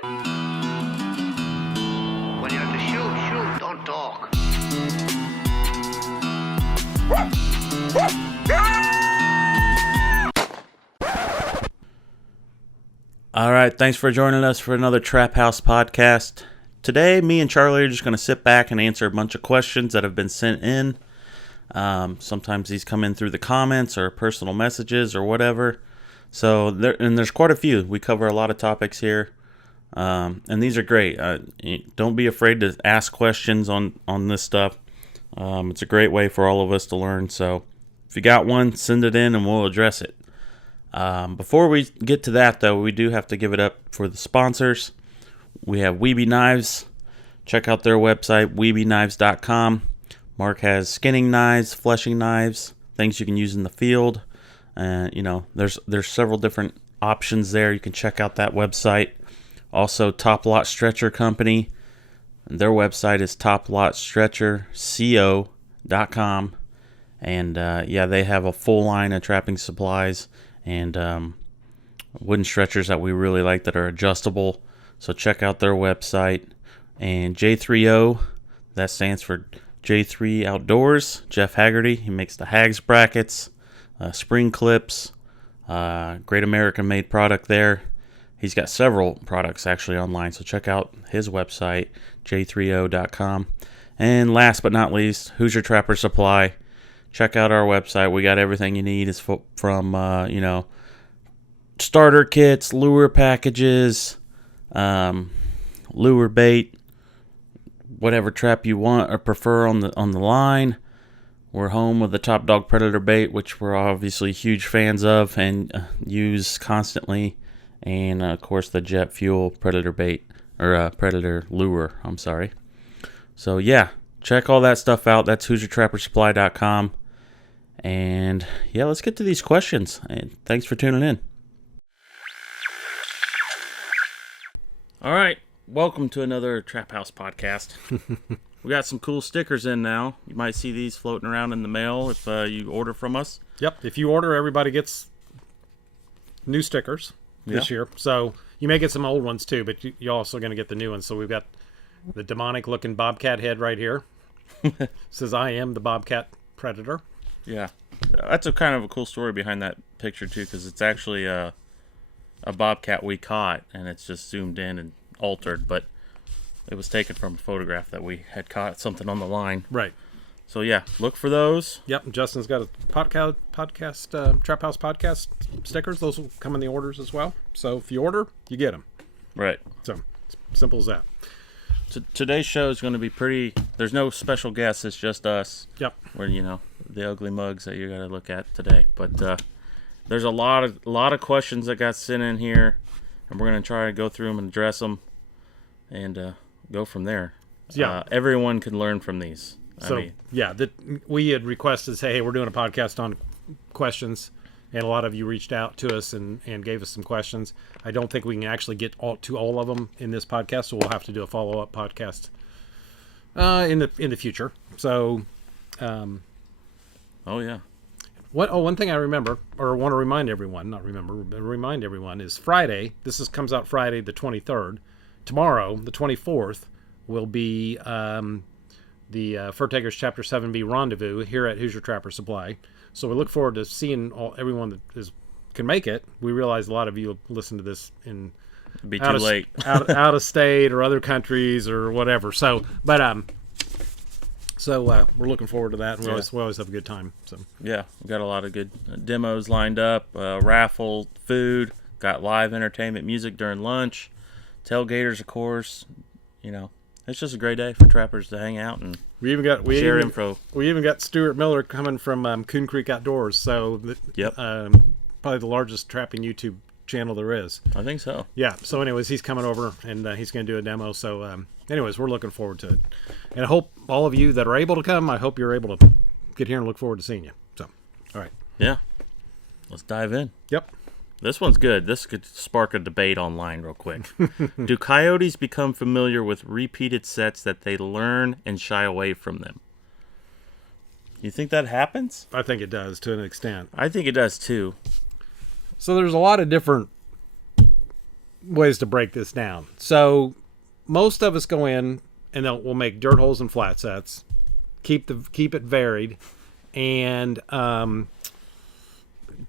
When you have to shoot, don't talk. All right, thanks for joining us for another Trap House podcast. Today, me and Charlie are just going to sit back and answer a bunch of questions that have been sent in. Sometimes these come in through the comments or personal messages or whatever. So, there's quite a few. We cover a lot of topics here, and these are great. Don't be afraid to ask questions on this stuff. It's a great way for all of us to learn. So, if you got one, send it in and we'll address it. Before we get to that, though, we do have to give it up for the sponsors. We have Weeby Knives. Check out their website, weebyknives.com. Mark has skinning knives, fleshing knives, things you can use in the field. There's several different options there. You can check out that website. Also, Top Lot Stretcher Company. Their website is toplotstretcherco.com. And, they have a full line of trapping supplies and wooden stretchers that we really like that are adjustable. So check out their website. And J3O, that stands for J3 Outdoors. Jeff Haggerty, he makes the Hags brackets, spring clips, great American-made product there. He's got several products actually online, so check out his website, j3o.com. And last but not least, Hoosier Trapper Supply. Check out our website. We got everything you need. It's from, starter kits, lure packages, lure bait, whatever trap you want or prefer on the line. We're home with the Top Dog Predator bait, which we're obviously huge fans of and use constantly. And, of course, the Jet Fuel Predator bait, or Predator lure, I'm sorry. So, yeah, check all that stuff out. That's HoosierTrapperSupply.com. And, yeah, let's get to these questions. And thanks for tuning in. All right, welcome to another Trap House podcast. We got some cool stickers in now. You might see these floating around in the mail if you order from us. Yep, if you order, everybody gets new stickers this year. So you may get some old ones too, but you're also going to get the new ones. So we've got the demonic-looking bobcat head right here. Says, I am the bobcat predator. Yeah, that's a kind of a cool story behind that picture too, because it's actually a bobcat we caught, and it's just zoomed in and altered, but it was taken from a photograph that we had caught something on the line. Right. So yeah, look for those. Yep, and Justin's got a podcast Trap House podcast stickers. Those will come in the orders as well. So if you order, you get them. Right. So simple as that. Today's show is going to be pretty. There's no special guests. It's just us. Yep. We're the ugly mugs that you're going to look at today. But there's a lot of questions that got sent in here, and we're going to try to go through them and address them, and go from there. Yeah. Everyone can learn from these. We had requested, hey, we're doing a podcast on questions, and a lot of you reached out to us and gave us some questions. I don't think we can actually get to all of them in this podcast, so we'll have to do a follow-up podcast in the future. So, oh yeah. One thing I remember, or want to remind everyone, remind everyone, is Friday. Comes out Friday the 23rd. Tomorrow, the 24th, will be the Fur Takers Chapter 7B Rendezvous here at Hoosier Trapper Supply. So we look forward to seeing everyone that can make it. We realize a lot of you will listen to this in be too late out of state or other countries or whatever. So, we're looking forward to that, and we always have a good time. So yeah, we got a lot of good demos lined up, raffle, food, got live entertainment, music during lunch, tailgaters, of course. It's just a great day for trappers to hang out and share info. We even got Stuart Miller coming from Coon Creek Outdoors. So yep, probably the largest trapping YouTube channel there is. I think so. Yeah. So anyways, he's coming over and he's going to do a demo. So anyways, we're looking forward to it. And I hope all of you that are able to come, I hope you're able to get here and look forward to seeing you. So, all right. Yeah. Let's dive in. Yep. This one's good. This could spark a debate online real quick. Do coyotes become familiar with repeated sets that they learn and shy away from them? You think that happens? I think it does to an extent. I think it does too. So there's a lot of different ways to break this down. So most of us go in and we'll make dirt holes and flat sets, keep it varied, and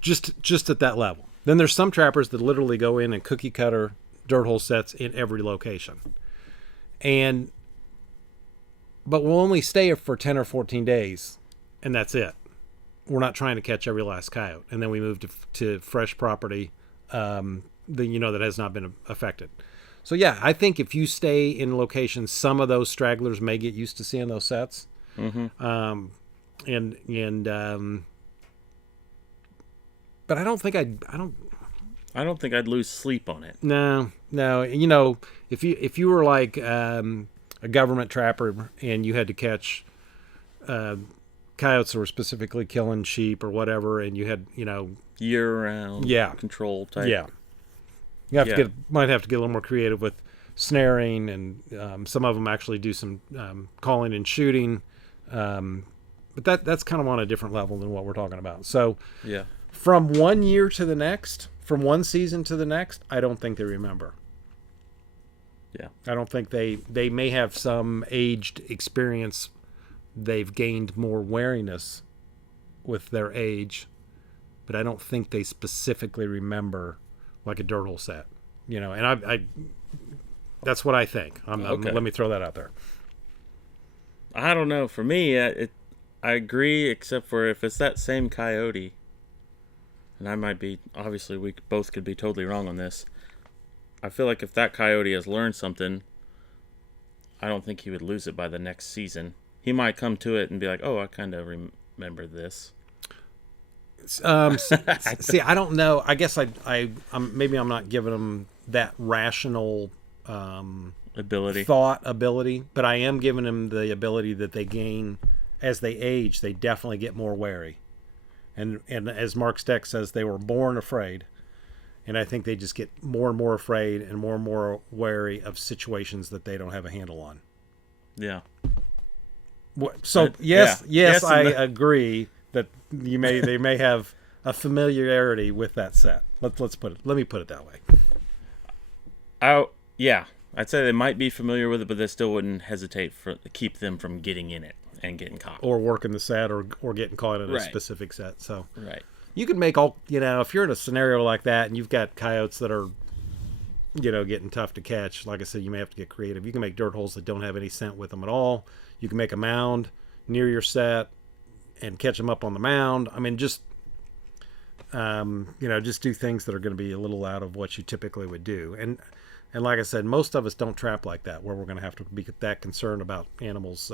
just at that level. Then there's some trappers that literally go in and cookie cutter dirt hole sets in every location, but we'll only stay for 10 or 14 days, and that's it. We're not trying to catch every last coyote, and then we move to fresh property that has not been affected. So yeah, I think if you stay in locations, some of those stragglers may get used to seeing those sets. Mm-hmm. But I don't think I don't think I'd lose sleep on it. No. If you were like a government trapper and you had to catch coyotes that were specifically killing sheep or whatever, and you had year-round control type. Yeah. You might have to get a little more creative with snaring, and some of them actually do some calling and shooting. But that's kind of on a different level than what we're talking about. So yeah, from one year to the next, from one season to the next, I don't think they remember. Yeah, I don't think they may have some aged experience. They've gained more wariness with their age, but I don't think they specifically remember like a dirt hole set, and I that's what I think. Okay. Let me throw that out there. I don't know. For me, I agree, except for if it's that same coyote, and I might be, obviously we both could be totally wrong on this. I feel like if that coyote has learned something, I don't think he would lose it by the next season. He might come to it and be like, oh, I kind of remember this. See, I don't know. I guess maybe I'm not giving them that rational ability, but I am giving them the ability that they gain as they age. They definitely get more wary, and as Mark Steck says, they were born afraid, and I think they just get more and more afraid and more wary of situations that they don't have a handle on. Yeah. So yes, I agree that they may have a familiarity with that set. Let me put it that way. Yeah, I'd say they might be familiar with it, but they still wouldn't hesitate to keep them from getting in it and getting caught, or working the set, or getting caught in a specific set. So right, you can make all if you're in a scenario like that and you've got coyotes that are getting tough to catch. Like I said, you may have to get creative. You can make dirt holes that don't have any scent with them at all. You can make a mound near your set and catch them up on the mound. I mean, just just do things that are going to be a little out of what you typically would do. And like I said, most of us don't trap like that, where we're going to have to be that concerned about animals,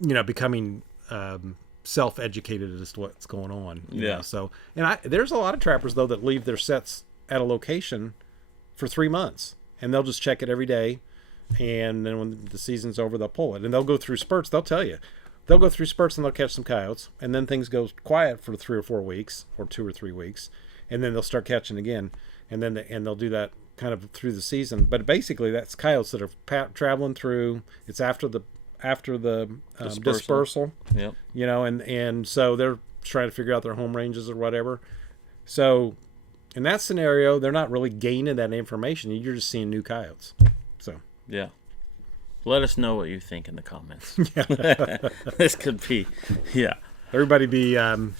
becoming self-educated as to what's going on. So, there's a lot of trappers though that leave their sets at a location for 3 months, and they'll just check it every day. And then when the season's over, they'll pull it. And they'll go through spurts. They'll tell you. They'll go through spurts and they'll catch some coyotes. And then things go quiet for 3 or 4 weeks, or 2 or 3 weeks. And then they'll start catching again. And then they'll do that kind of through the season. But basically, that's coyotes that are traveling through. It's after the dispersal. Yep. And so they're trying to figure out their home ranges or whatever. So in that scenario, they're not really gaining that information. You're just seeing new coyotes. So. Yeah. Let us know what you think in the comments. This could be, Everybody be... Well,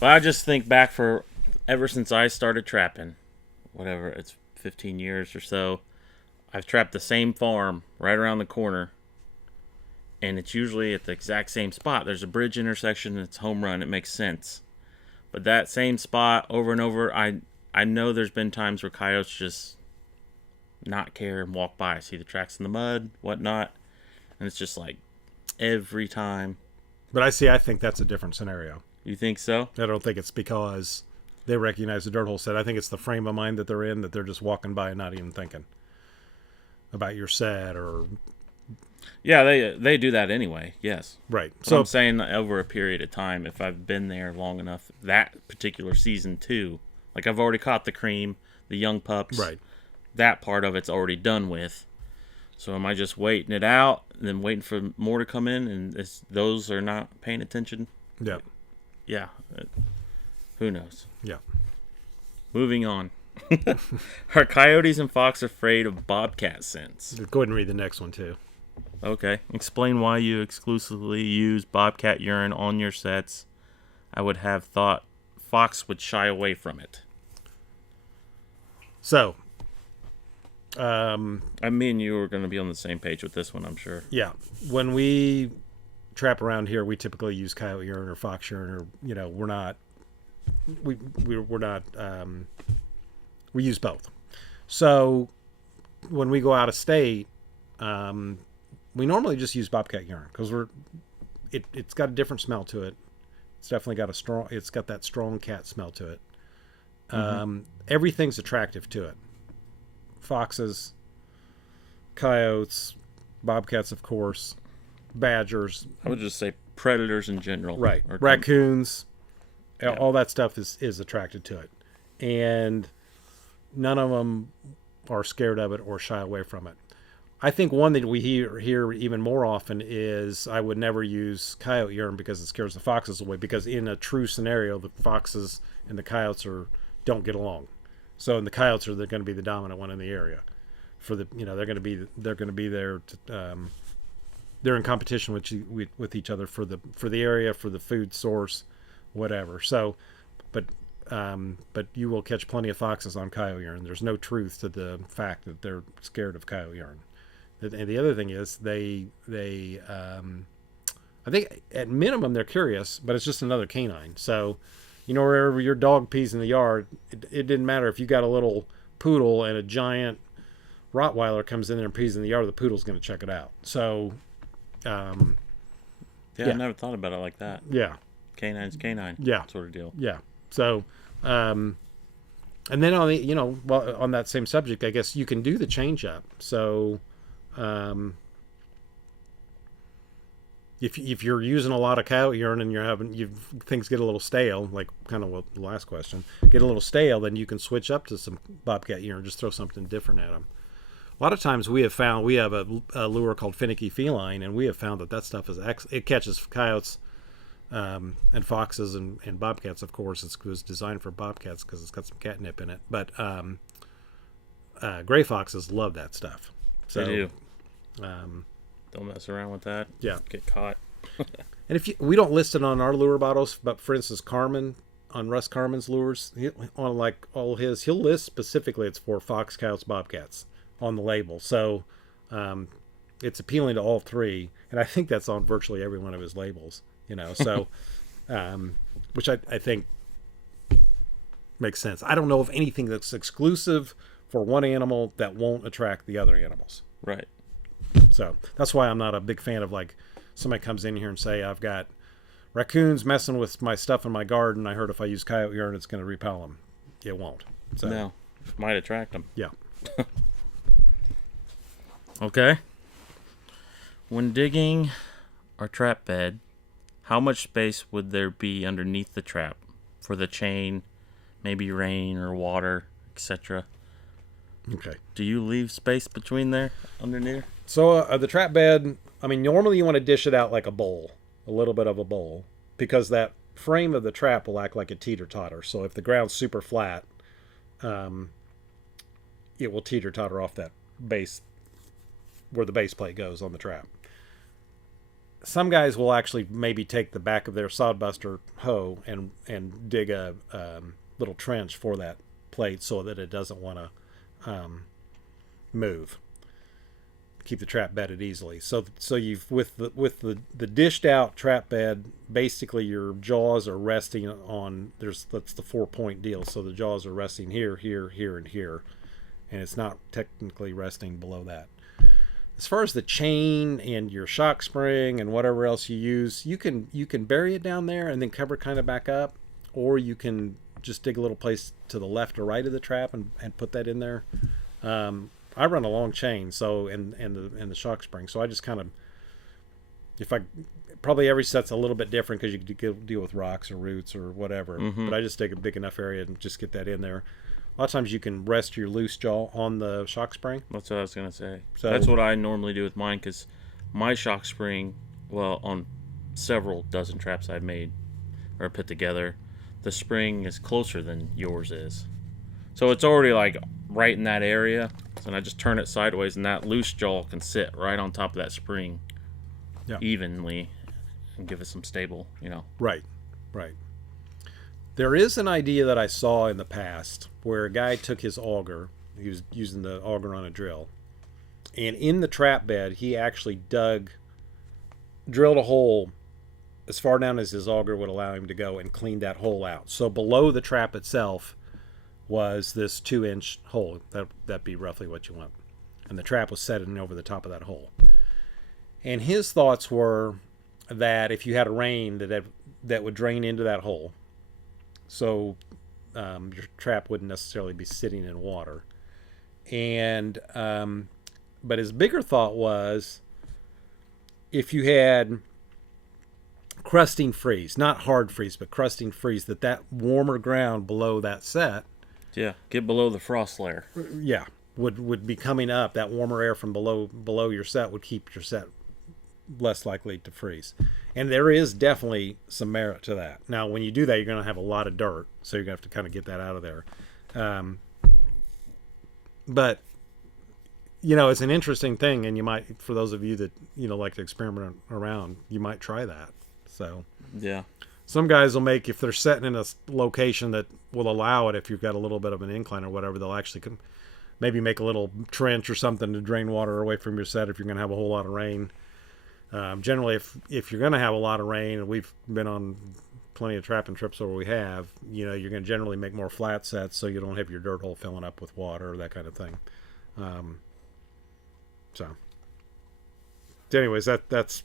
I just think back for ever since I started trapping, whatever, it's 15 years or so, I've trapped the same farm right around the corner, and it's usually at the exact same spot. There's a bridge intersection, and it's home run. It makes sense. But that same spot over and over, I know there's been times where coyotes just not care and walk by, see the tracks in the mud, whatnot, and it's just like every time. But I think that's a different scenario. You think so? I don't think it's because they recognize the dirt hole set. I think it's the frame of mind that they're in, that they're just walking by and not even thinking about your set or... Yeah, they do that anyway, yes. Right. But so I'm saying over a period of time, if I've been there long enough, that particular season too, like I've already caught the cream, the young pups. Right. That part of it's already done with. So am I just waiting it out and then waiting for more to come in, and those are not paying attention? Yeah. Yeah. Who knows? Yeah. moving on. Are coyotes and fox afraid of bobcat scents? Go ahead and read the next one, too. Okay. Explain why you exclusively use bobcat urine on your sets. I would have thought fox would shy away from it. So, I mean, you were going to be on the same page with this one, I'm sure. yeah, when we trap around here, we typically use coyote urine or fox urine, or we're not. We're not. We use both. So when we go out of state, we normally just use bobcat urine because it's got a different smell to it. It's definitely got it's got that strong cat smell to it. Everything's attractive to it. Foxes, coyotes, bobcats, of course, badgers. I would just say predators in general. Right. Raccoons, all that stuff is attracted to it. And none of them are scared of it or shy away from it. I think one that we hear even more often is I would never use coyote urine because it scares the foxes away. Because in a true scenario, the foxes and the coyotes don't get along. So, and the coyotes are going to be the dominant one in the area. They're going to be there. They're in competition with each other for the area, for the food source, whatever. So, but you will catch plenty of foxes on coyote urine. There's no truth to the fact that they're scared of coyote urine. And the other thing is they I think at minimum they're curious, but it's just another canine. So, wherever your dog pees in the yard, it didn't matter if you got a little poodle and a giant Rottweiler comes in there and pees in the yard, the poodle's going to check it out. So, I never thought about it like that. Yeah. Canine's canine. Yeah. Sort of deal. Yeah. So, and then on that same subject, I guess you can do the change up. So, if you're using a lot of coyote urine and things get a little stale, like kind of what the last question, get a little stale, then you can switch up to some bobcat urine, just throw something different at them. A lot of times we have a lure called finicky feline, and we have found that stuff it catches coyotes and foxes and bobcats. Of course, it was designed for bobcats because it's got some catnip in it. But gray foxes love that stuff. So, they do. Don't mess around with that. Yeah, get caught. And we don't list it on our lure bottles, but for instance, Russ Carmen's lures, on like all his, he'll list specifically it's for fox, coyotes, bobcats on the label. So it's appealing to all three, and I think that's on virtually every one of his labels. So which I think makes sense. I don't know of anything that's exclusive for one animal that won't attract the other animals. Right. So that's why I'm not a big fan of like somebody comes in here and say I've got raccoons messing with my stuff in my garden. I heard if I use coyote urine, it's going to repel them. It won't. So no, it might attract them. Yeah. Okay. When digging our trap bed, how much space would there be underneath the trap for the chain, maybe rain or water, etc.? Okay. Do you leave space between there, underneath? So the trap bed, I mean, normally you want to dish it out like a bowl, a little bit of a bowl, because that frame of the trap will act like a teeter-totter. So if the ground's super flat, it will teeter-totter off that base, where the base plate goes on the trap. Some guys will actually maybe take the back of their sodbuster hoe and dig a little trench for that plate so that it doesn't want to move. Keep the trap bedded easily. So you've with the dished out trap bed, basically your jaws are resting on that's the 4-point deal. So the jaws are resting here, here, here, and here, and it's not technically resting below that. As far as the chain and your shock spring and whatever else you use, you can bury it down there and then cover kind of back up, or you can just dig a little place to the left or right of the trap and put that in there. I run a long chain, so and the shock spring, so I just kind of, probably every set's a little bit different because you could deal with rocks or roots or whatever. Mm-hmm. But I just dig a big enough area and just get that in there. A lot of times you can rest your loose jaw on the shock spring. That's what I was going to say. So that's what I normally do with mine, because my shock spring, well, on several dozen traps I've made or put together, the spring is closer than yours is. So it's already like right in that area. So I just turn it sideways, and that loose jaw can sit right on top of that spring evenly and give it some stable, Right. There is an idea that I saw in the past where a guy took his auger, he was using the auger on a drill, and in the trap bed, he actually drilled a hole as far down as his auger would allow him to go and cleaned that hole out. So below the trap itself was this 2-inch hole. That'd be roughly what you want. And the trap was set in over the top of that hole. And his thoughts were that if you had a rain that would drain into that hole, so your trap wouldn't necessarily be sitting in water. And but his bigger thought was if you had crusting freeze, not hard freeze, but crusting freeze, that warmer ground below that set, get below the frost layer, would be coming up. That warmer air from below your set would keep your set less likely to freeze. And there is definitely some merit to that. Now, when you do that, you're going to have a lot of dirt, so you're going to have to kind of get that out of there. But it's an interesting thing, and you might, for those of you that like to experiment around, you might try that. So some guys will make, if they're setting in a location that will allow it, if you've got a little bit of an incline or whatever, they'll actually maybe make a little trench or something to drain water away from your set if you're going to have a whole lot of rain. Generally, if you're going to have a lot of rain, and we've been on plenty of trapping trips where we have, you're going to generally make more flat sets so you don't have your dirt hole filling up with water or that kind of thing. So anyways, that's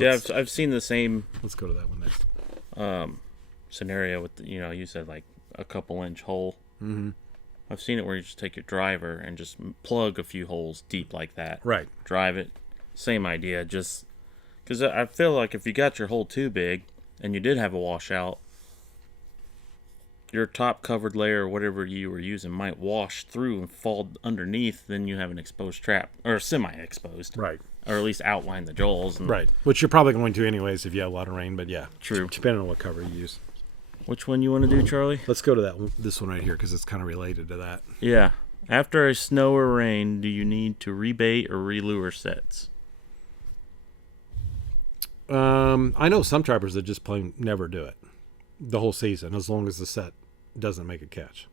I've seen the same. Let's go to that one next. Scenario with you said like a couple-inch hole. Mm-hmm. I've seen it where you just take your driver and just plug a few holes deep like that. Right. Drive it. Same idea. Just because I feel like if you got your hole too big and you did have a washout, your top covered layer or whatever you were using might wash through and fall underneath. Then you have an exposed trap, or semi-exposed. Right. Or at least outline the jaws. Right. Which you're probably going to anyways if you have a lot of rain, but yeah. True. Depending on what cover you use. Which one you want to do, Charlie? Let's go to this one right here because it's kind of related to that. Yeah. After a snow or rain, do you need to rebait or relure sets? I know some trappers that just plain never do it the whole season as long as the set doesn't make a catch.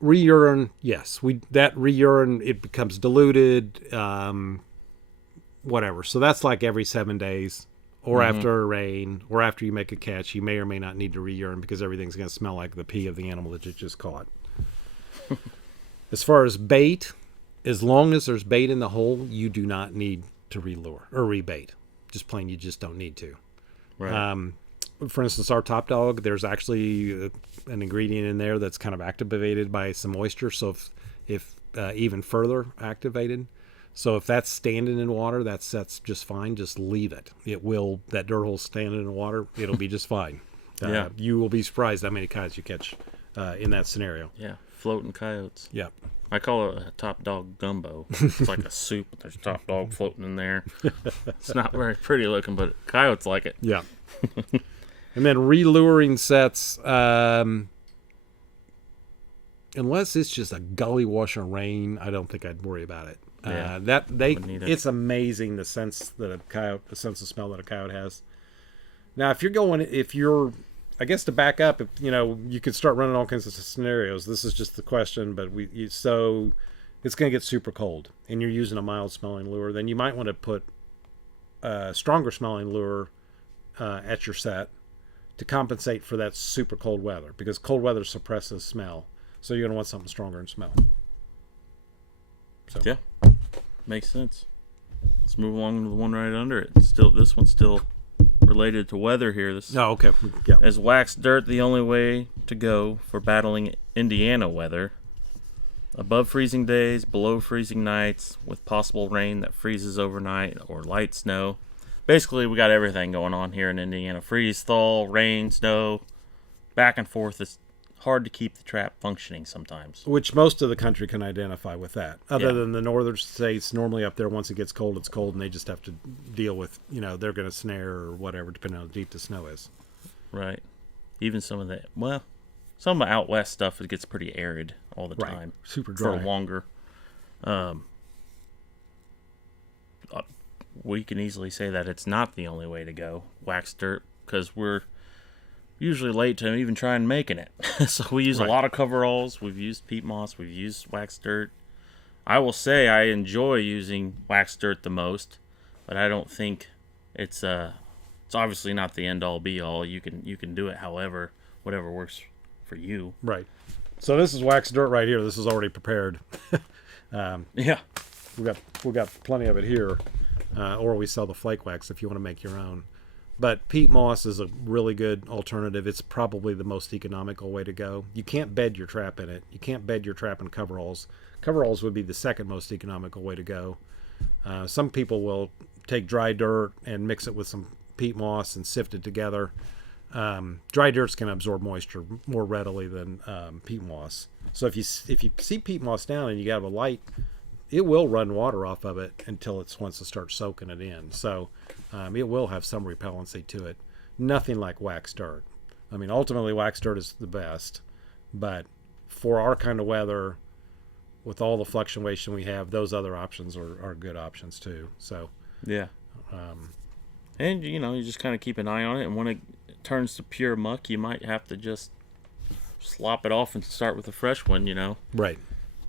Re-urine, yes. That re-urine, it becomes diluted, whatever. So that's like every 7 days. Or after a rain, or after you make a catch, you may or may not need to re-urine because everything's going to smell like the pee of the animal that you just caught. As far as bait, as long as there's bait in the hole, you do not need to relure or rebait. Just plain, you just don't need to. Right. For instance, our top dog, there's actually an ingredient in there that's kind of activated by some moisture. So if even further activated. So if that's standing in water, that set's just fine. Just leave it. That dirt hole standing in water, it'll be just fine. You will be surprised how many coyotes you catch in that scenario. Yeah, floating coyotes. Yeah. I call it a top dog gumbo. It's like a soup. There's top dog floating in there. It's not very pretty looking, but coyotes like it. Yeah. And then reluring sets, unless it's just a gully wash of rain, I don't think I'd worry about it. Yeah, it's amazing the sense of smell that a coyote has. Now, I guess to back up, you could start running all kinds of scenarios. This is just the question, but so it's going to get super cold, and you're using a mild smelling lure. Then you might want to put a stronger smelling lure at your set to compensate for that super cold weather, because cold weather suppresses smell. So you're going to want something stronger in smell. So. Yeah, makes sense. Let's move along to the one right under it. This one's still related to weather here. Okay. Yeah. Is wax dirt the only way to go for battling Indiana weather? Above freezing days, below freezing nights, with possible rain that freezes overnight or light snow. Basically, we got everything going on here in Indiana. Freeze, thaw, rain, snow, back and forth. It's hard to keep the trap functioning sometimes. Which most of the country can identify with that. Other than the northern states, normally up there, once it gets cold, it's cold, and they just have to deal with, they're going to snare or whatever, depending on how deep the snow is. Right. Even some of that. Well, Some out west stuff, it gets pretty arid all the Right. time. Super dry. For longer. We can easily say that it's not the only way to go, wax dirt, because we're usually late to even trying making it. So we use a lot of coveralls. We've used peat moss. We've used wax dirt. I will say I enjoy using wax dirt the most, but I don't think it's obviously not the end all be all. You can do it however, whatever works for you. Right. So this is wax dirt right here. This is already prepared. Yeah. We got plenty of it here, or we sell the flake wax if you want to make your own. But peat moss is a really good alternative. It's probably the most economical way to go. You can't bed your trap in it. You can't bed your trap in coveralls. Coveralls would be the second most economical way to go. Some people will take dry dirt and mix it with some peat moss and sift it together. Dry dirt's going to absorb moisture more readily than peat moss. So if you see peat moss down and you got a light, it will run water off of it until it wants to start soaking it in. So it will have some repellency to it. Nothing like wax dirt. I mean, ultimately, wax dirt is the best. But for our kind of weather, with all the fluctuation we have, those other options are good options too. So yeah. And, you just kind of keep an eye on it. And when it turns to pure muck, you might have to just slop it off and start with a fresh one, Right.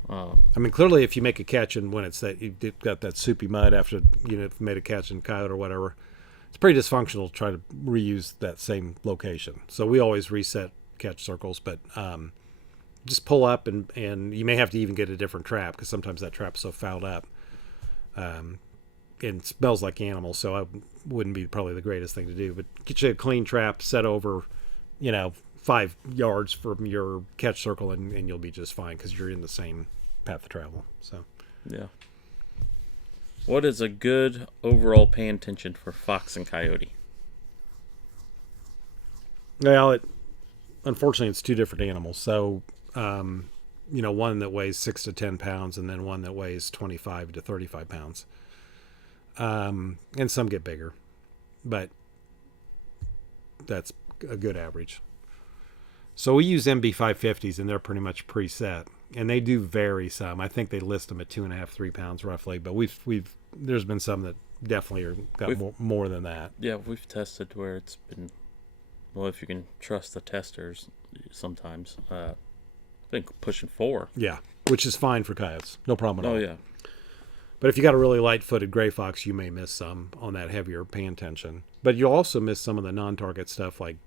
I mean, clearly, if you make a catch and when it's that you've got that soupy mud after you've made a catch in Coyote or whatever, it's pretty dysfunctional to try to reuse that same location. So we always reset catch circles, but just pull up and you may have to even get a different trap because sometimes that trap's so fouled up and smells like animals. So I wouldn't be probably the greatest thing to do. But get you a clean trap, set over, 5 yards from your catch circle, and you'll be just fine because you're in the same path of travel. So, yeah. What is a good overall pan tension for fox and coyote? Well, unfortunately, it's two different animals. So, one that weighs 6 to 10 pounds, and then one that weighs 25 to 35 pounds. And some get bigger, but that's a good average. So we use MB550s, and they're pretty much preset, and they do vary some. I think they list them at 2.5, 3 pounds roughly, but there's been some that definitely got more than that. Yeah, we've tested where it's been, well, if you can trust the testers, sometimes I think pushing 4. Yeah, which is fine for coyotes, no problem at all. Oh yeah. But if you got a really light-footed gray fox, you may miss some on that heavier pan tension. But you'll also miss some of the non-target stuff like,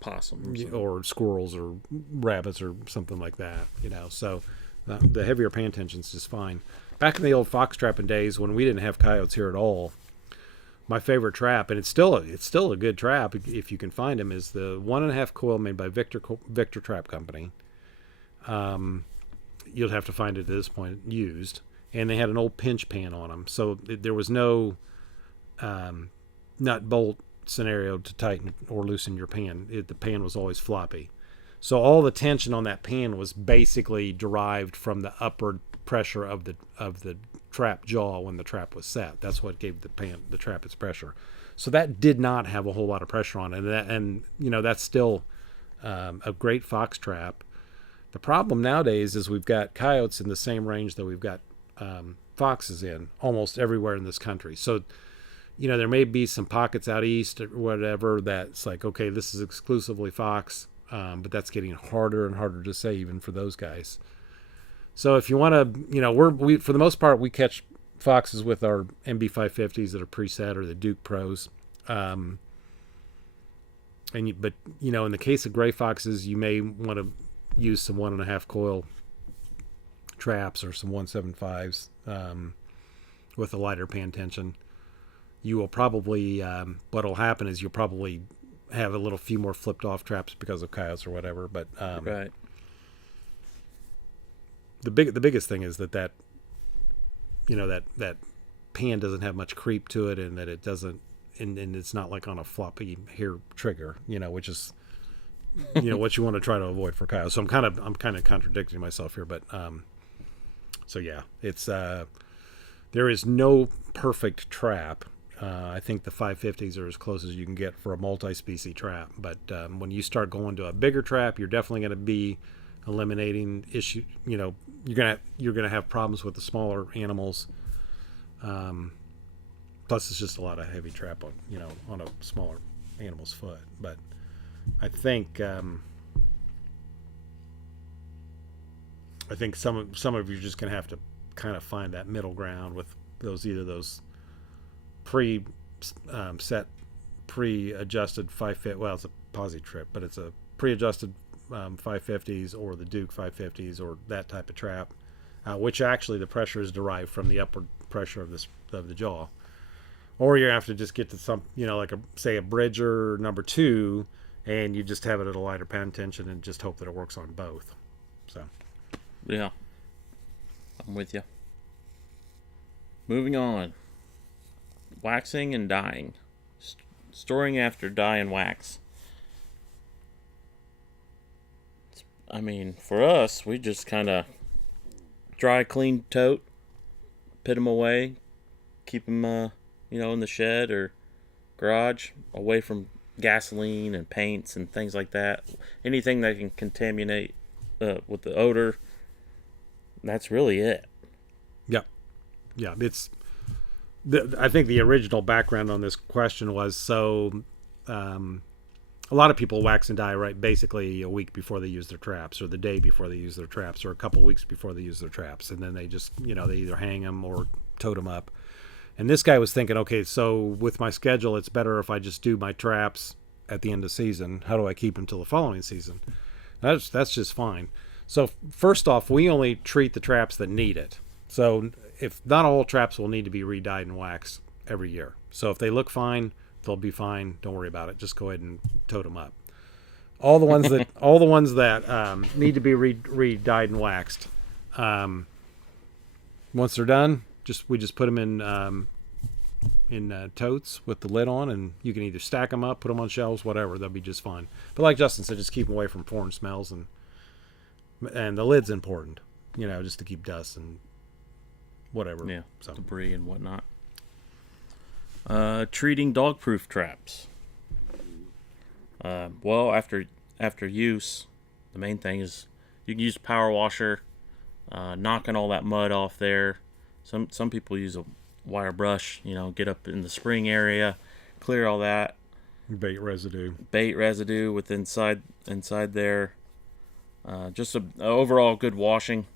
possums or squirrels or rabbits or something like that. So the heavier pan tension's just fine. Back in the old fox trapping days when we didn't have coyotes here at all, my favorite trap, and it's still a good trap if you can find them, is the 1.5 coil made by Victor Trap Company. You'll have to find it at this point used. And they had an old pinch pan on them. So there was no nut bolt scenario to tighten or loosen your pan. The pan was always floppy. So all the tension on that pan was basically derived from the upward pressure of the trap jaw when the trap was set. That's what gave the trap its pressure. So that did not have a whole lot of pressure on it. And that's still a great fox trap. The problem nowadays is we've got coyotes in the same range that we've got foxes in almost everywhere in this country. So, there may be some pockets out east or whatever that's like, okay, this is exclusively fox, but that's getting harder and harder to say even for those guys. So if you want to, we for the most part, we catch foxes with our MB550s that are preset or the Duke Pros. But in the case of gray foxes, you may want to use some 1.5 coil traps or some 175s with a lighter pan tension. You will probably what'll happen is you'll probably have a few more flipped off traps because of coyotes or whatever. But right. The biggest thing is that pan doesn't have much creep to it, and that it doesn't, and it's not like on a floppy hair trigger, which is what you want to try to avoid for coyotes. So I'm kind of contradicting myself here, but so yeah, it's there is no perfect trap I think the 550s are as close as you can get for a multi-species trap. But when you start going to a bigger trap, you're definitely going to be eliminating issue. You know, you're gonna have problems with the smaller animals. Plus, it's just a lot of heavy trap on a smaller animal's foot. But I think some of you are just gonna have to kind of find that middle ground with either those pre-adjusted 550. Well, it's a posi trip, but it's a pre-adjusted 550s or the Duke 550s or that type of trap, which actually the pressure is derived from the upward pressure of the jaw. Or you have to just get to some, like a Bridger number 2, and you just have it at a lighter pound tension and just hope that it works on both. So, yeah, I'm with you. Moving on. Waxing and dyeing. Storing after dye and wax. I mean, for us, we just kind of dry, clean tote, put them away, keep them, in the shed or garage, away from gasoline and paints and things like that. Anything that can contaminate with the odor. That's really it. Yeah. I think the original background on this question was a lot of people wax and dye right basically a week before they use their traps, or the day before they use their traps, or a couple weeks before they use their traps, and then they just they either hang them or tote them up. And this guy was thinking, okay, so with my schedule, it's better if I just do my traps at the end of season. How do I keep them till the following season? That's just fine. So first off, we only treat the traps that need it. So if not all traps will need to be re-dyed and waxed every year. So if they look fine, they'll be fine. Don't worry about it. Just go ahead and tote them up. All the ones that need to be re-dyed and waxed. Once they're done, we just put them in totes with the lid on, and you can either stack them up, put them on shelves, whatever. They'll be just fine. But like Justin said, just keep them away from foreign smells, and the lid's important, just to keep dust and whatever. Yeah, debris and whatnot. Treating dog-proof traps. Well, after use, the main thing is you can use power washer, knocking all that mud off there. Some people use a wire brush, get up in the spring area, clear all that bait residue with inside there. Just a overall good washing.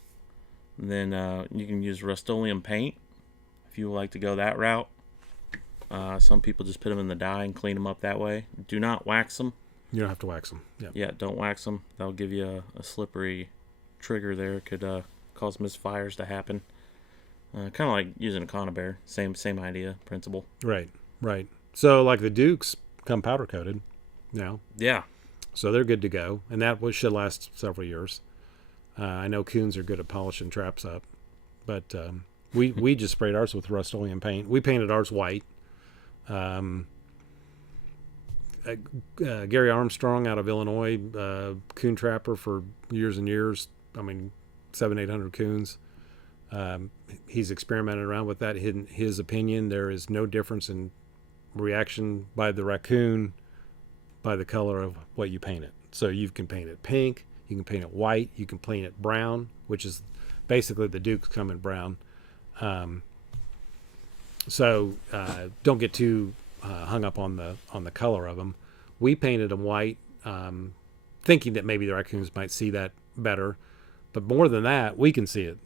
And then you can use Rust-Oleum paint if you would like to go that route. Some people just put them in the dye and clean them up that way. Do not wax them. You don't have to wax them. Yeah, don't wax them. That'll give you a slippery trigger there. Could cause misfires to happen. Kind of like using a conibear. Same idea, principle. Right. So like the Dukes come powder coated now. Yeah. So they're good to go, and that should last several years. I know coons are good at polishing traps up, but we just sprayed ours with Rust-Oleum paint. We painted ours white. Gary Armstrong out of Illinois, coon trapper for years and years. I mean, 700-800 coons. He's experimented around with that. In his opinion, there is no difference in reaction by the raccoon by the color of what you paint it. So you can paint it pink, you can paint it white, you can paint it brown, which is basically the Dukes come in brown. So don't get too hung up on the color of them. We painted them white, thinking that maybe the raccoons might see that better, but more than that, we can see it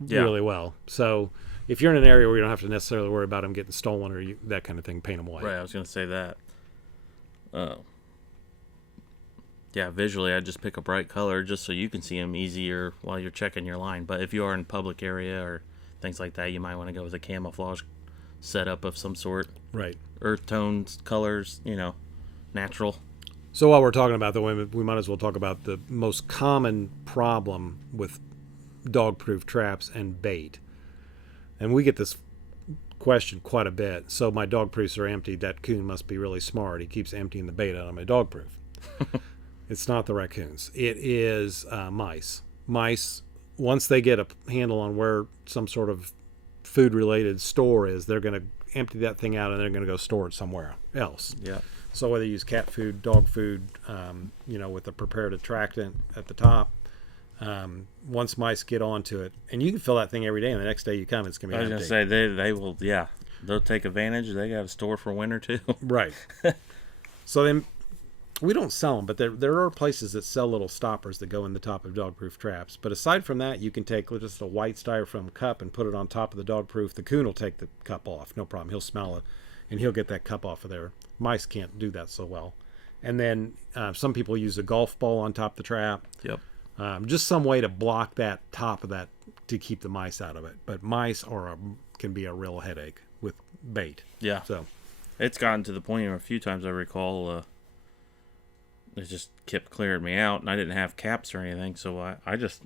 really well. So if you're in an area where you don't have to necessarily worry about them getting stolen or that kind of thing, paint them white. Right, I was going to say that. Yeah, visually, I just pick a bright color just so you can see them easier while you're checking your line. But if you are in public area or things like that, you might want to go with a camouflage setup of some sort. Right. Earth tones, colors, natural. So while we're talking about the women, we might as well talk about the most common problem with dog-proof traps and bait. And we get this question quite a bit. So my dog-proofs are empty. That coon must be really smart. He keeps emptying the bait out of my dog-proof. It's not the raccoons. It is mice. Mice, once they get a handle on where some sort of food-related store is, they're going to empty that thing out, and they're going to go store it somewhere else. Yeah. So whether you use cat food, dog food, with a prepared attractant at the top, once mice get onto it, and you can fill that thing every day, and the next day you come, it's going to be empty. I was going to say, they will, yeah, they'll take advantage. They got a store for winter, too. Right. So then, we don't sell them, but there are places that sell little stoppers that go in the top of dog-proof traps. But aside from that, you can take just a white styrofoam cup and put it on top of the dog-proof. The coon will take the cup off, no problem. He'll smell it, and he'll get that cup off of there. Mice can't do that so well. And then some people use a golf ball on top of the trap. Yep. Just some way to block that top of that to keep the mice out of it. But mice can be a real headache with bait. Yeah. So it's gotten to the point where a few times I recall it just kept clearing me out, and I didn't have caps or anything, so I just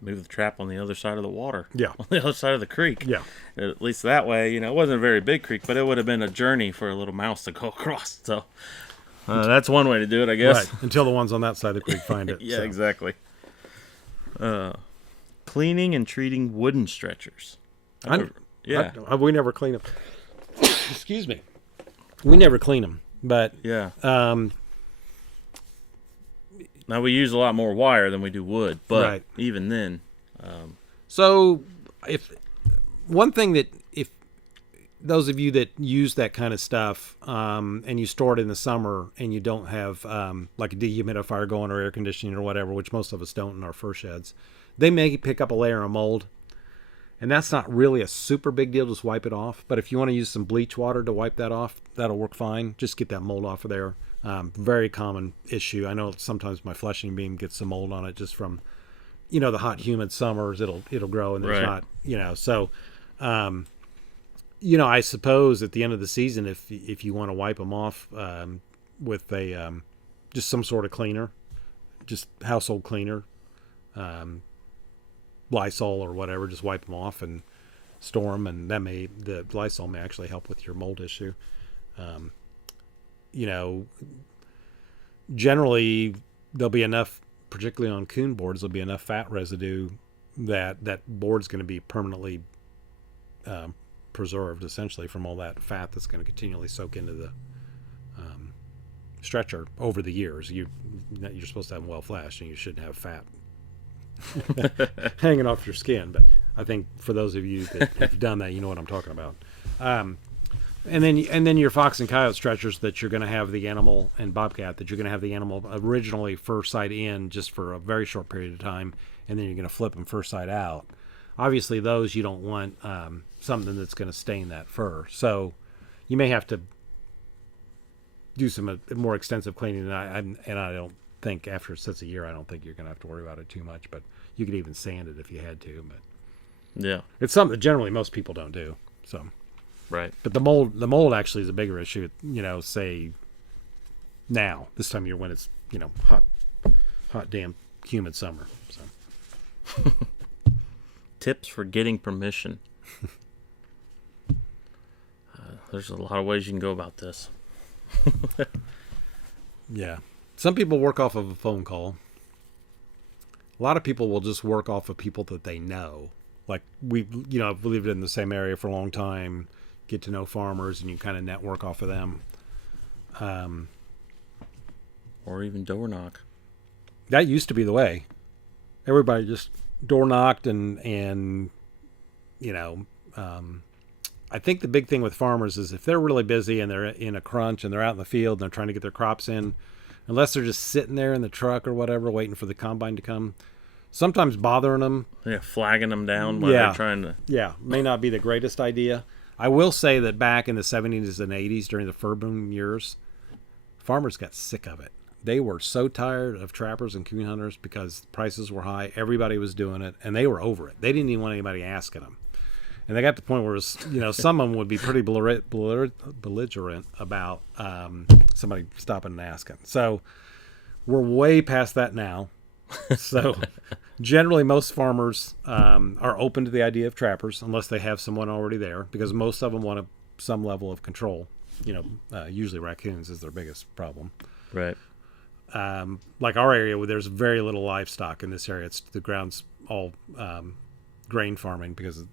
moved the trap on the other side of the water. Yeah. On the other side of the creek. Yeah. At least that way, it wasn't a very big creek, but it would have been a journey for a little mouse to go across. So that's one way to do it, I guess. Right. Until the ones on that side of the creek find it. Yeah, so. Exactly. Cleaning and treating wooden stretchers. We never clean them. Excuse me. We never clean them, but yeah. Now we use a lot more wire than we do wood, but right. Even then. So, if those of you that use that kind of stuff, and you store it in the summer, and you don't have like a dehumidifier going or air conditioning or whatever, which most of us don't in our fur sheds, they may pick up a layer of mold, and that's not really a super big deal. Just wipe it off. But if you want to use some bleach water to wipe that off, that'll work fine. Just get that mold off of there. Very common issue. I know sometimes my fleshing beam gets some mold on it just from, the hot, humid summers. It'll grow, and there's right. not, so. I suppose at the end of the season, if you want to wipe them off with a just some sort of cleaner, just household cleaner, Lysol or whatever, just wipe them off and store them, and the Lysol may actually help with your mold issue. Generally there'll be enough, particularly on coon boards, there'll be enough fat residue that board's going to be permanently preserved, essentially, from all that fat that's going to continually soak into the stretcher over the years. You're supposed to have them well flashed, and you shouldn't have fat hanging off your skin. But I think for those of you that have done that, you know what I'm talking about. And then your fox and coyote stretchers that you're going to have the animal, and bobcat that you're going to have the animal originally first side in just for a very short period of time, and then you're going to flip them first side out. Obviously, those you don't want something that's going to stain that fur. So you may have to do some more extensive cleaning. And I don't think after such a year, I don't think you're going to have to worry about it too much. But you could even sand it if you had to. But yeah, it's something that generally most people don't do. So right. But the mold actually is a bigger issue. Say now this time of year when it's hot, damn, humid summer. So. Tips for getting permission. There's a lot of ways you can go about this. Yeah. Some people work off of a phone call. A lot of people will just work off of people that they know. Like I've lived in the same area for a long time, get to know farmers, and you kind of network off of them. Or even door knock. That used to be the way. Everybody just door knocked and I think the big thing with farmers is if they're really busy and they're in a crunch and they're out in the field and they're trying to get their crops in, unless they're just sitting there in the truck or whatever waiting for the combine to come, sometimes bothering them, flagging them down while they're trying to may not be the greatest idea. I will say that back in the 70s and 80s during the fur boom years, farmers got sick of it. They were so tired of trappers and coon hunters because prices were high. Everybody was doing it, and they were over it. They didn't even want anybody asking them. And they got to the point where some of them would be pretty belligerent about somebody stopping and asking. So we're way past that now. So generally, most farmers are open to the idea of trappers unless they have someone already there, because most of them want some level of control. Usually raccoons is their biggest problem. Right. Like our area where there's very little livestock in this area. The ground's all grain farming because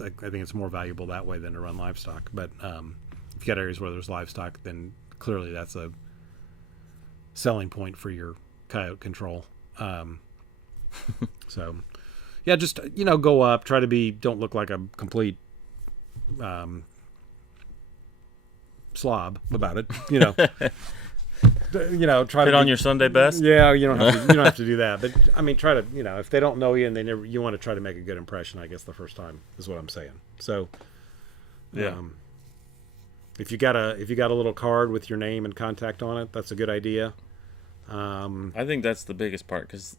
I think it's more valuable that way than to run livestock. But if you got areas where there's livestock, then clearly that's a selling point for your coyote control. So, yeah, just go up. Try to don't look like a complete slob about it. Try Put to on your Sunday best. Yeah, you don't have to do that. But I mean, try to if they don't know you and you want to try to make a good impression. I guess the first time is what I'm saying. So, yeah. If you got a little card with your name and contact on it, that's a good idea. I think that's the biggest part because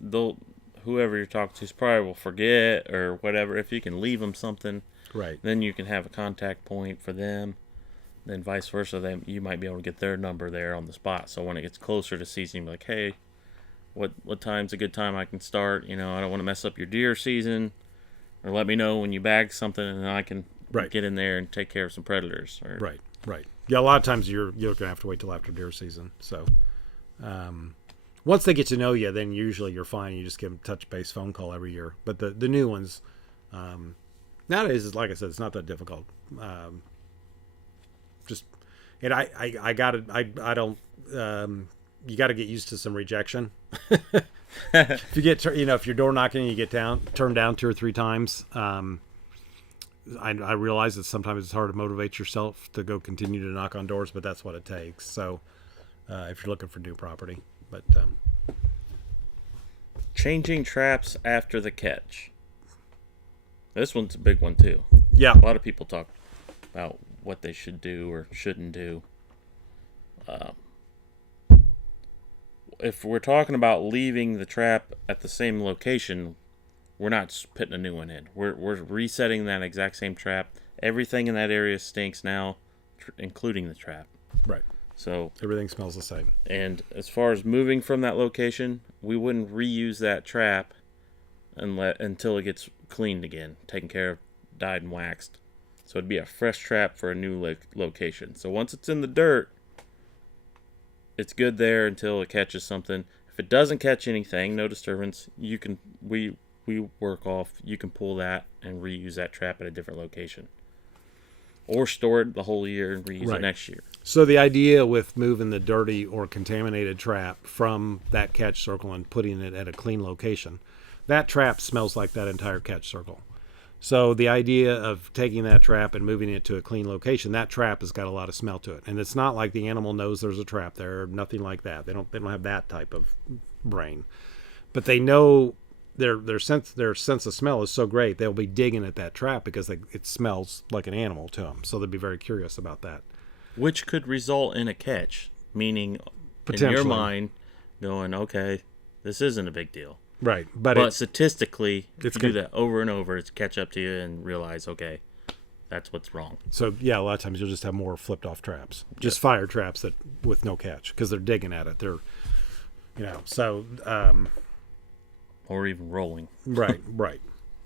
whoever you're talking to probably will forget or whatever. If you can leave them something, right, then you can have a contact point for them. Then vice versa, you might be able to get their number there on the spot. So when it gets closer to season, you're like, hey, what time's a good time I can start? I don't want to mess up your deer season, or let me know when you bag something and I can get in there and take care of some predators. Right. Yeah, a lot of times you're going to have to wait till after deer season. So once they get to know you, then usually you're fine. You just give them a touch base phone call every year. But the new ones, nowadays, like I said, it's not that difficult. I got it. I don't. You got to get used to some rejection. If you get, if you're door knocking and you get turned down 2 or 3 times, I realize that sometimes it's hard to motivate yourself to go continue to knock on doors, but that's what it takes. So, if you're looking for new property, but changing traps after the catch. This one's a big one too. Yeah, a lot of people talk about what they should do or shouldn't do. If we're talking about leaving the trap at the same location, we're not putting a new one in. We're resetting that exact same trap. Everything in that area stinks now, including the trap. Right. So everything smells the same. And as far as moving from that location, we wouldn't reuse that trap until it gets cleaned again, taken care of, dyed and waxed. So it'd be a fresh trap for a new location. So once it's in the dirt, it's good there until it catches something. If it doesn't catch anything, no disturbance, we work off. You can pull that and reuse that trap at a different location, or store it the whole year and reuse it next year. So the idea with moving the dirty or contaminated trap from that catch circle and putting it at a clean location, that trap smells like that entire catch circle. So the idea of taking that trap and moving it to a clean location, that trap has got a lot of smell to it, and it's not like the animal knows there's a trap there, or nothing like that. They don't have that type of brain, but they know their sense of smell is so great they'll be digging at that trap because it smells like an animal to them. So they'd be very curious about that, which could result in a catch, meaning in your mind going, okay, this isn't a big deal. Right, but statistically, if you do that over and over, it's catch up to you and realize, okay, that's what's wrong. So yeah, a lot of times you'll just have more flipped off traps, just fire traps that with no catch because they're digging at it. They're, or even rolling. Right.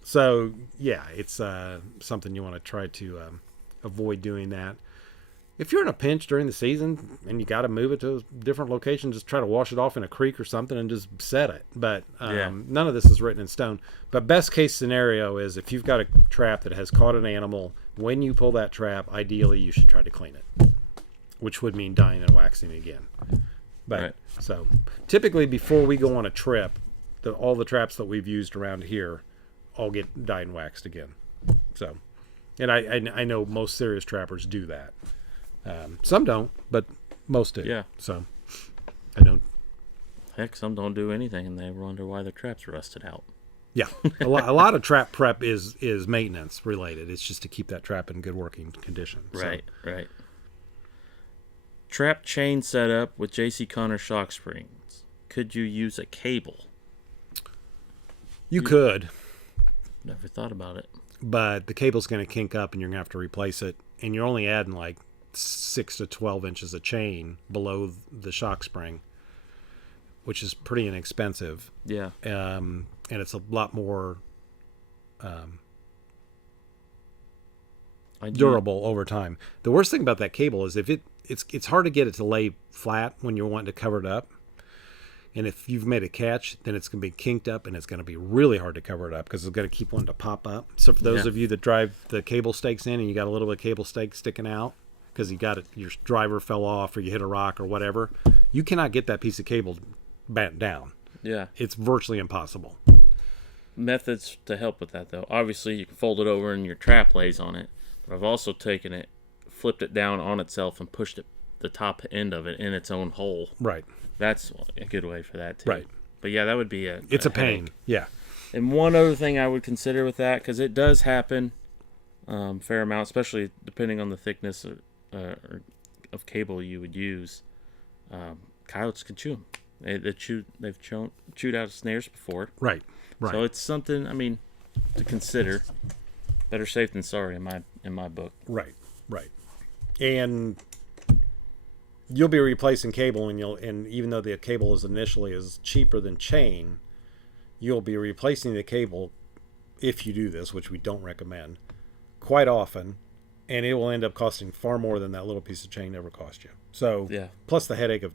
So yeah, it's something you want to try to avoid doing that. If you're in a pinch during the season and you got to move it to a different location, just try to wash it off in a creek or something and just set it. But none of this is written in stone. But best case scenario is if you've got a trap that has caught an animal, when you pull that trap, ideally you should try to clean it, which would mean dyeing and waxing again. But so typically before we go on a trip, all the traps that we've used around here all get dyed and waxed again. So, and I know most serious trappers do that. Some don't, but most do. Yeah. So I don't. Heck, some don't do anything, and they wonder why their traps rusted out. Yeah, a lot of trap prep is maintenance related. It's just to keep that trap in good working condition. Right. Trap chain setup with J.C. Connor shock springs. Could you use a cable? You could. Never thought about it. But the cable's going to kink up, and you're going to have to replace it, and you're only adding like 6 to 12 inches of chain below the shock spring, which is pretty inexpensive. Yeah. And it's a lot more durable over time. The worst thing about that cable is if it's hard to get it to lay flat when you're wanting to cover it up. And if you've made a catch, then it's going to be kinked up, and it's going to be really hard to cover it up because it's going to keep wanting to pop up. So for those of you that drive the cable stakes in and you got a little bit of cable stake sticking out because you got it, your driver fell off or you hit a rock or whatever, you cannot get that piece of cable bent down. Yeah. It's virtually impossible. Methods to help with that, though. Obviously, you can fold it over and your trap lays on it. But I've also taken it, flipped it down on itself, and pushed it, the top end of it in its own hole. Right. That's a good way for that, too. Right. But yeah, that would be It's a pain. headache. Yeah. And one other thing I would consider with that, because it does happen fair amount, especially depending on the thickness of cable you would use. Coyotes can chew them. They've chewed out snares before. Right. Right. So it's something, to consider. Better safe than sorry in my book. Right. Right. And you'll be replacing cable, and even though the cable is cheaper than chain, you'll be replacing the cable if you do this, which we don't recommend, quite often, and it will end up costing far more than that little piece of chain ever cost you. So, Yeah. plus the headache of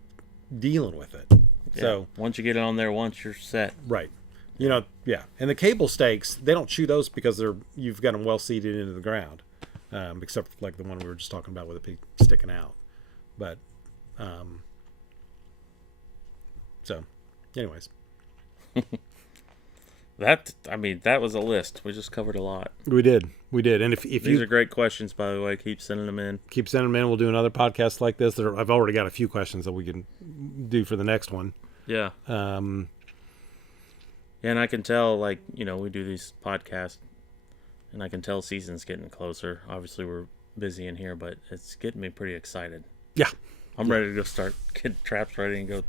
dealing with it. Yeah. So, once you get it on there, once you're set. right. Yeah. And the cable stakes, they don't chew those because you've got them well seated into the ground, except for like the one we were just talking about with the piece sticking out. But, so, anyways. That was a list. We just covered a lot. We did. And if These are great questions, by the way. Keep sending them in. keep sending them in, we'll do another podcast like this. I've already got a few questions that we can do for the next one. Yeah. And I can tell, we do these podcasts, and I can tell season's getting closer. Obviously, we're busy in here, but it's getting me pretty excited. Yeah. I'm ready to go start getting traps ready and go.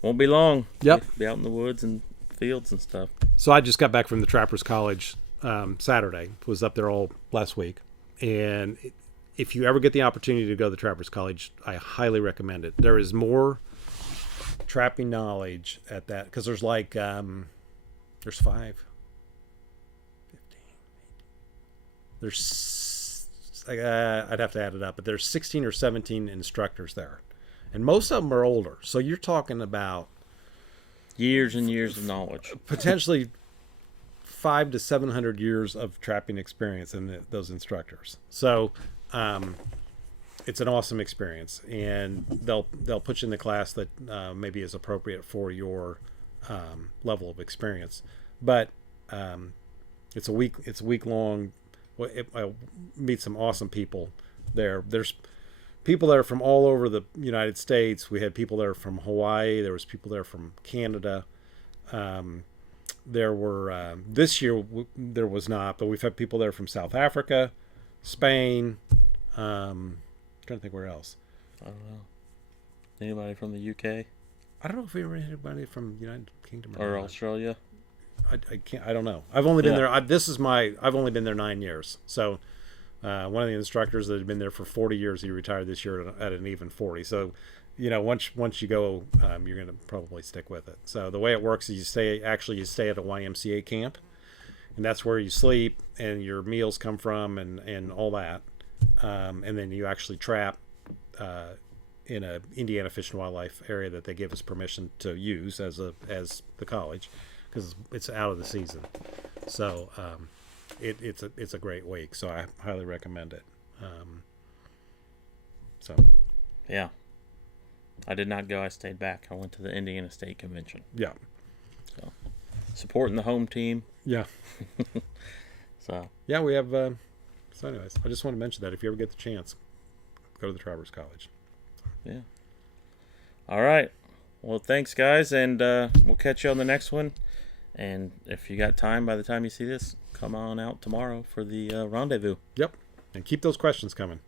Won't be long. Yep. Be out in the woods and fields and stuff. So I just got back from the Trappers College Saturday. Was up there all last week. And if you ever get the opportunity to go to the Trappers College, I highly recommend it. There is more trapping knowledge at that, because there's there's 5, 15, there's I'd have to add it up, but there's 16 or 17 instructors there, and most of them are older. So you're talking about years and years of knowledge, potentially 500 to 700 years of trapping experience in those instructors. So it's an awesome experience, and they'll put you in the class that maybe is appropriate for your level of experience. But it's a week long. I meet some awesome people there. There's people there from all over the United States. We had people there from Hawaii. There was people there from Canada. There were this year there was not, but we've had people there from South Africa, Spain. I'm trying to think where else. I don't know. Anybody from the UK I don't know if we ever had anybody from United Kingdom or not. Australia? I can't. I don't know. I've only been there. I've only been there 9 years. So one of the instructors that had been there for 40 years, he retired this year at an even 40. So once you go, you're going to probably stick with it. So the way it works is you stay at a YMCA camp, and that's where you sleep and your meals come from and all that. And then you actually trap in a Indiana Fish and Wildlife area that they give us permission to use as the college, because it's out of the season. So it's a great week. So I highly recommend it. Yeah. I did not go. I stayed back. I went to the Indiana State Convention. Yeah. So supporting the home team. Yeah. So yeah, we have. So anyways, I just want to mention that if you ever get the chance, go to the Trappers College. Yeah. All right. Well, thanks, guys, and we'll catch you on the next one. And if you got time, by the time you see this, come on out tomorrow for the rendezvous. Yep. And keep those questions coming.